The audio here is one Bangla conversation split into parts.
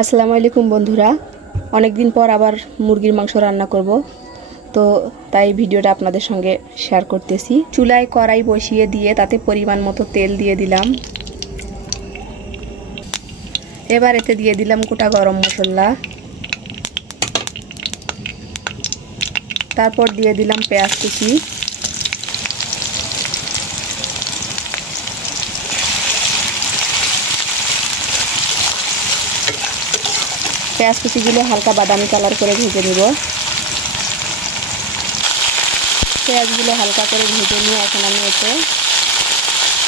আসসালামু আলাইকুম বন্ধুরা, অনেক দিন পর আবার মুরগির মাংস রান্না করব, তো তাই ভিডিওটা আপনাদের সঙ্গে শেয়ার করতেছি। চুলায় কড়াই বসিয়ে দিয়ে তাতে পরিমাণ মতো তেল দিয়ে দিলাম। এবার এতে দিয়ে দিলাম গোটা গরম মশলা, তারপর দিয়ে দিলাম পেঁয়াজ কুচি, পেঁয়াজ কুচিগুলো হালকা বাদামি কালার করে ভেজে নিব। পেঁয়াজগুলো হালকা করে ভেজে নিয়ে এখন আমি এতে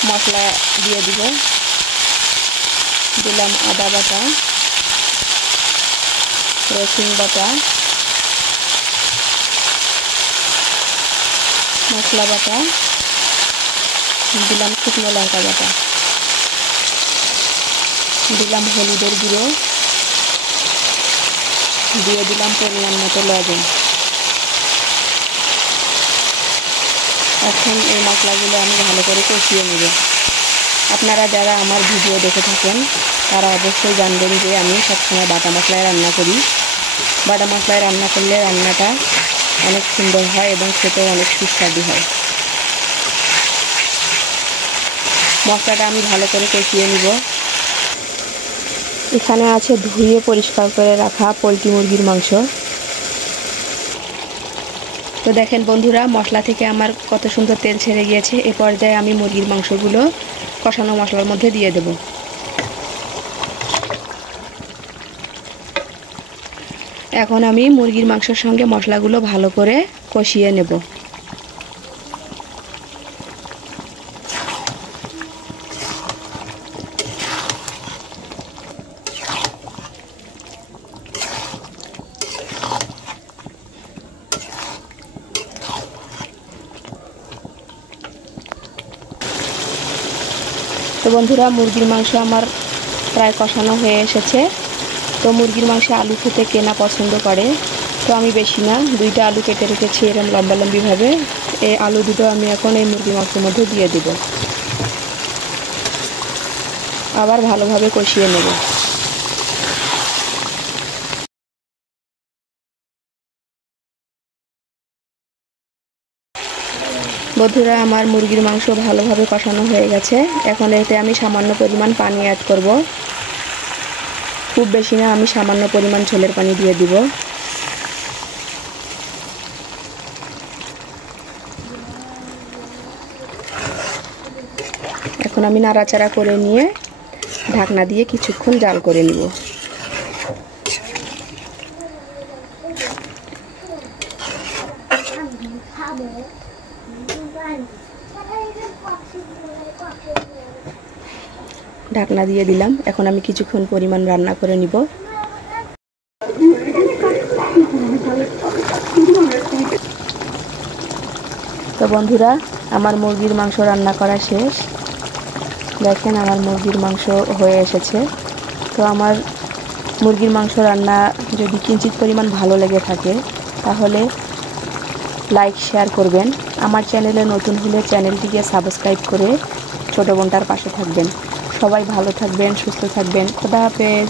মশলা দিয়ে দিব। দিলাম আদা বাটা, রসুন বাটা, মশলা বাটা, দিলাম শুকনো লঙ্কা বাটা, দিলাম হলুদের গুঁড়ো, দিয়ে দিলাম পরিমাণ মতো লবণ। এখন এই মশলাগুলো আমি ভালো করে কষিয়ে নেব। আপনারা যারা আমার ভিডিও দেখে থাকেন তারা অবশ্যই জানবেন যে আমি সবসময় বাটা মশলায় রান্না করি। বাটা মশলায় রান্না করলে রান্নাটা অনেক সুন্দর হয় এবং খেতেও অনেক সুস্বাদু হয়। মশলাটা আমি ভালো করে কষিয়ে নিব। এখানে আছে ধুয়ে পরিষ্কার করে রাখা পোলট্রি মুরগির মাংস। তো দেখেন বন্ধুরা, মশলা থেকে আমার কত সুন্দর তেল ছেড়ে গিয়েছে। এ পর্যায়ে আমি মুরগির মাংসগুলো কষানো মশলার মধ্যে দিয়ে দেব। এখন আমি মুরগির মাংসের সঙ্গে মশলাগুলো ভালো করে কষিয়ে নেব। তো বন্ধুরা, মুরগির মাংস আমার প্রায় কষানো হয়ে এসেছে। তো মুরগির মাংসে আলু খেতে কে না পছন্দ করে, তো আমি বেশি না 2টা আলু কেটে রেখেছি এরকম লম্বালম্বিভাবে। এই আলু দুটো আমি এখন এই মুরগির মাংসের মধ্যে দিয়ে দেব। আবার ভালোভাবে কষিয়ে নেব। বন্ধুরা, আমার মুরগির মাংস ভালোভাবে কষানো হয়ে গেছে। এখন এতে আমি সামান্য পরিমাণ পানি অ্যাড করব। খুব বেশি না, আমি সামান্য পরিমাণ ঝোলের পানি দিয়ে দিব। এখন আমি নাড়াচাড়া করে নিয়ে ঢাকনা দিয়ে কিছুক্ষণ জাল করে নিব। ঢাকনা দিয়ে দিলাম। এখন আমি কিছুক্ষণ পরিমাণ রান্না করে নিব। তো বন্ধুরা, আমার মুরগির মাংস রান্না করা শেষ। দেখেন আমার মুরগির মাংস হয়ে এসেছে। তো আমার মুরগির মাংস রান্না যদি কিঞ্চিত পরিমাণ ভালো লেগে থাকে তাহলে লাইক শেয়ার করবেন। আমার চ্যানেলে নতুন হলে চ্যানেলটিকে সাবস্ক্রাইব করে ছোটো বোনটার পাশে থাকবেন। সবাই ভালো থাকবেন, সুস্থ থাকবেন। খোদা হাফেজ।